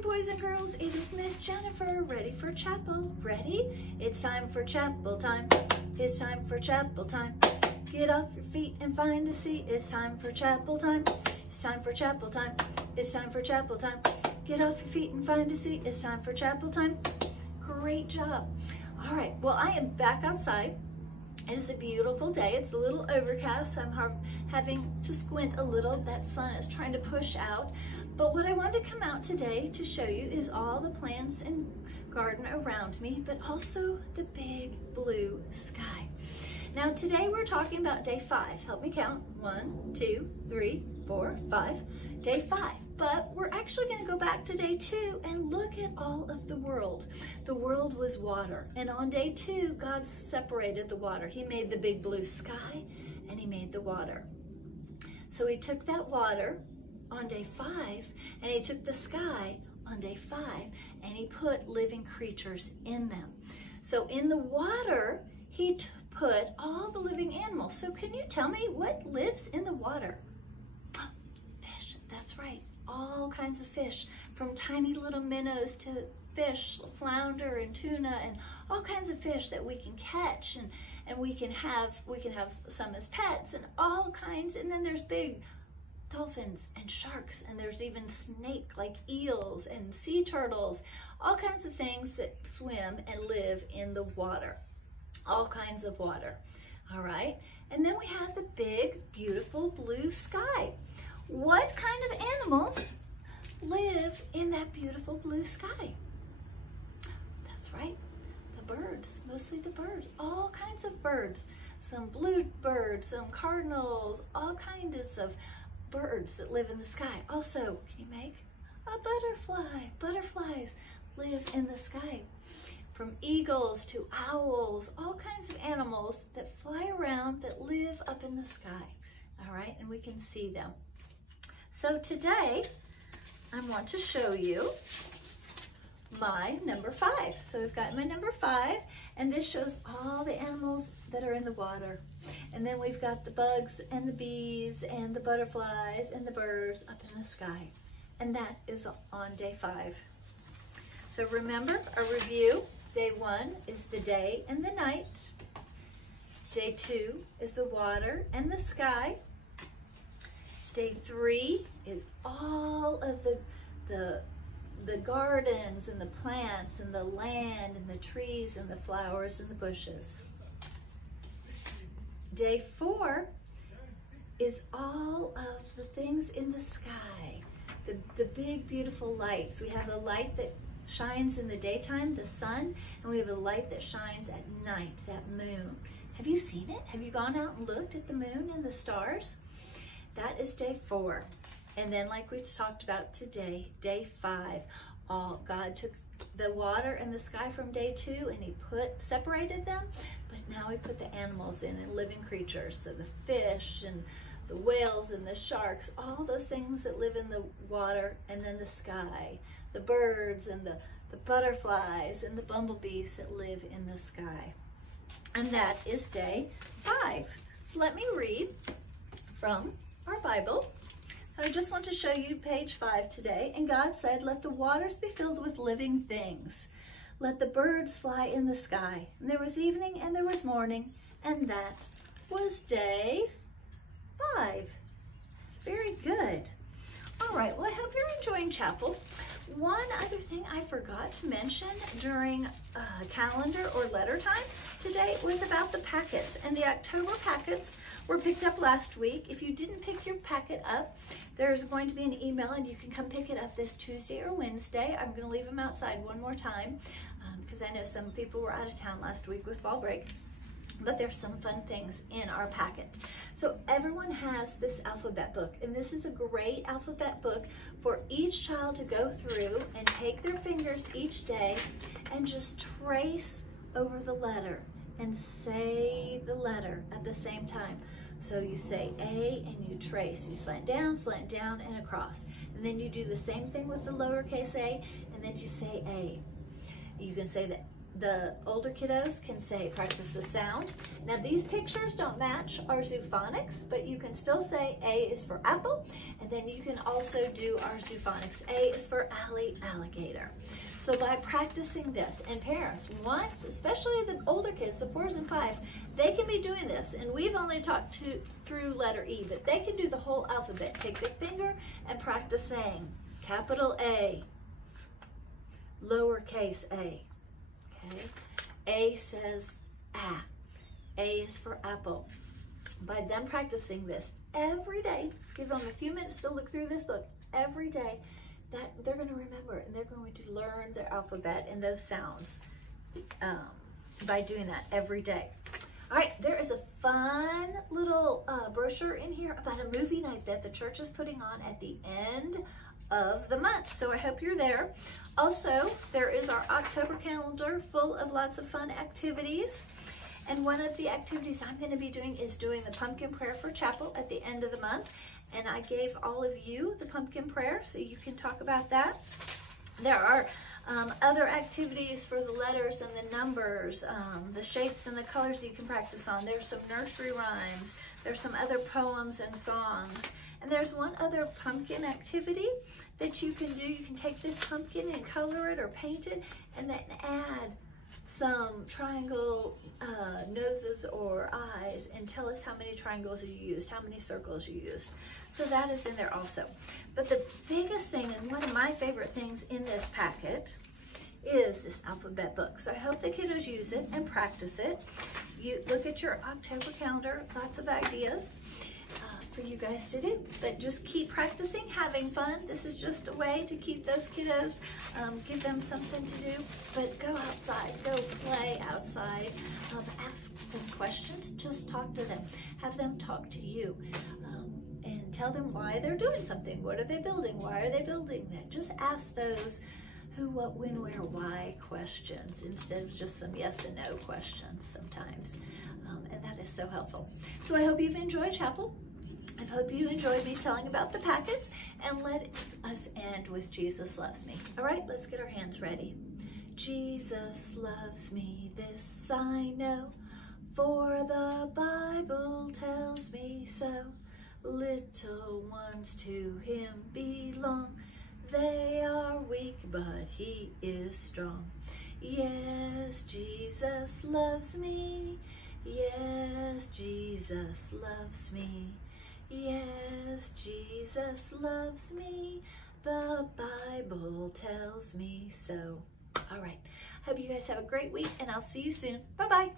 morning, boys and girls. It is Miss Jennifer, ready for chapel. Ready? It's time for chapel time. It's time for chapel time. Get off your feet and find a seat. It's time for chapel time. It's time for chapel time. It's time for chapel time. Get off your feet and find a seat. It's time for chapel time. Great job. All right, well, I am back outside. It is a beautiful day. It's a little overcast. I'm having to squint a little. That sun is trying to push out. But what I wanted to come out today to show you is all the plants and garden around me, but also the big blue sky. Now today we're talking about day 5. Help me count. 1, 2, 3, 4, 5. Day 5. But we're actually going to go back to day 2 and look at all of the world. The world was water. And on day 2, God separated the water. He made the big blue sky and he made the water. So he took that water on day 5 and he took the sky on day 5 and he put living creatures in them. So in the water, he put all the living animals. So can you tell me what lives in the water? Fish, that's right. All kinds of fish, from tiny little minnows to fish, flounder and tuna, and all kinds of fish that we can catch, and we can have some as pets and all kinds. And then there's big dolphins and sharks, and there's even snake like eels and sea turtles, all kinds of things that swim and live in the water. All kinds of water. All right, and then we have the big beautiful blue sky. What kind of animals live in that beautiful blue sky? That's right, the birds, mostly the birds, all kinds of birds. Some blue birds, some cardinals, all kinds of birds that live in the sky. Also, can you make a butterfly? Butterflies live in the sky. From eagles to owls, all kinds of animals that fly around that live up in the sky. All right, and we can see them. So today, I want to show you my number 5. So we've got my number 5, and this shows all the animals that are in the water. And then we've got the bugs and the bees and the butterflies and the birds up in the sky. And that is on day 5. So remember, a review. Day 1 is the day and the night. Day 2 is the water and the sky. Day 3 is all of the gardens and the plants and the land and the trees and the flowers and the bushes. Day 4 is all of the things in the sky, the big beautiful lights. We have the light that shines in the daytime, the sun, and we have a light that shines at night, that moon. Have you seen it? Have you gone out and looked at the moon and the stars? That is day 4. And then like we talked about today, day 5, God took the water and the sky from day 2 and he separated them, but now he put the animals in and living creatures. So the fish and the whales and the sharks, all those things that live in the water, and then the sky, the birds and the butterflies and the bumblebees that live in the sky. And that is day 5. So let me read from our Bible. So I just want to show you page 5 today. And God said, "Let the waters be filled with living things. Let the birds fly in the sky." And there was evening and there was morning, and that was day 5. Very good. All right, well, I hope you're enjoying chapel. One other thing I forgot to mention during calendar or letter time today was about the packets. And the October packets were picked up last week. If you didn't pick your packet up, there's going to be an email and you can come pick it up this Tuesday or Wednesday. I'm going to leave them outside one more time because I know some people were out of town last week with fall break. But there's some fun things in our packet. So everyone has this alphabet book, and this is a great alphabet book for each child to go through and take their fingers each day and just trace over the letter and say the letter at the same time. So you say A and you trace. You slant down, and across. And then you do the same thing with the lowercase a, and then you say A. You can say the the older kiddos can say, practice the sound. Now these pictures don't match our zoophonics, but you can still say A is for apple, and then you can also do our zoophonics. A is for alley, alligator. So by practicing this, and parents, once, especially the older kids, the 4s and 5s, they can be doing this, and we've only talked through letter E, but they can do the whole alphabet. Take their finger and practice saying capital A, lowercase a. Okay. A says ah. A is for apple. By them practicing this every day, give them a few minutes to look through this book every day, that they're going to remember it, and they're going to learn their alphabet and those sounds by doing that every day. All right, there is a fun little brochure in here about a movie night that the church is putting on at the end of the month. So I hope you're there. Also, there is our October calendar full of lots of fun activities. And one of the activities I'm going to be doing is doing the pumpkin prayer for chapel at the end of the month. And I gave all of you the pumpkin prayer, so you can talk about that. There are other activities for the letters and the numbers, the shapes and the colors that you can practice on. There's some nursery rhymes. There's some other poems and songs. And there's one other pumpkin activity that you can do. You can take this pumpkin and color it or paint it, and then add some triangle noses or eyes, and tell us how many triangles you used, how many circles you used. So that is in there also. But the biggest thing, and one of my favorite things in this packet, is this alphabet book. So I hope the kiddos use it and practice it. You look at your October calendar, lots of ideas for you guys to do, but just keep practicing, having fun. This is just a way to keep those kiddos, give them something to do, but go outside, go play outside, ask them questions, just talk to them, have them talk to you, and tell them why they're doing something. What are they building? Why are they building that? Just ask those who, what, when, where, why questions instead of just some yes and no questions sometimes, and that is so helpful. So I hope you've enjoyed chapel. I hope you enjoyed me telling about the packets, and let us end with Jesus loves me. All right, let's get our hands ready. Jesus loves me, this I know, for the Bible tells me so. Little ones to him belong. They are weak, but he is strong. Yes, Jesus loves me. Yes, Jesus loves me. Yes, Jesus loves me. The Bible tells me so. All right. Hope you guys have a great week, and I'll see you soon. Bye-bye.